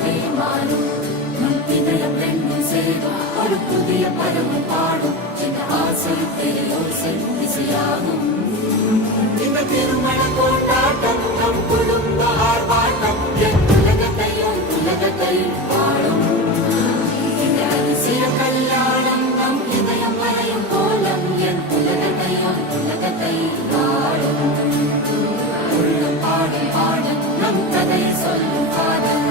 இசையாவே மாறும் நம் இதயம் ரெண்டும் சேரும் ஒரு புதிய பருவம் பாடும் இந்த ஆசை பேரோசை இசையாகும் இந்த திருமண கொண்டாட்டம் நம் குடும்ப ஆர்ப்பாட்டம் என் உலகத்தை வாழும் இந்த அதிசய கல்யாணம் நம் இதயம் வரையும் கோலம் என் உலகத்தை வாழும் உள்ள பாடும் பாடல் நம் கதை சொல்லும் காதல்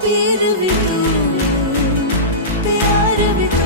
पीर भी तू प्यार भी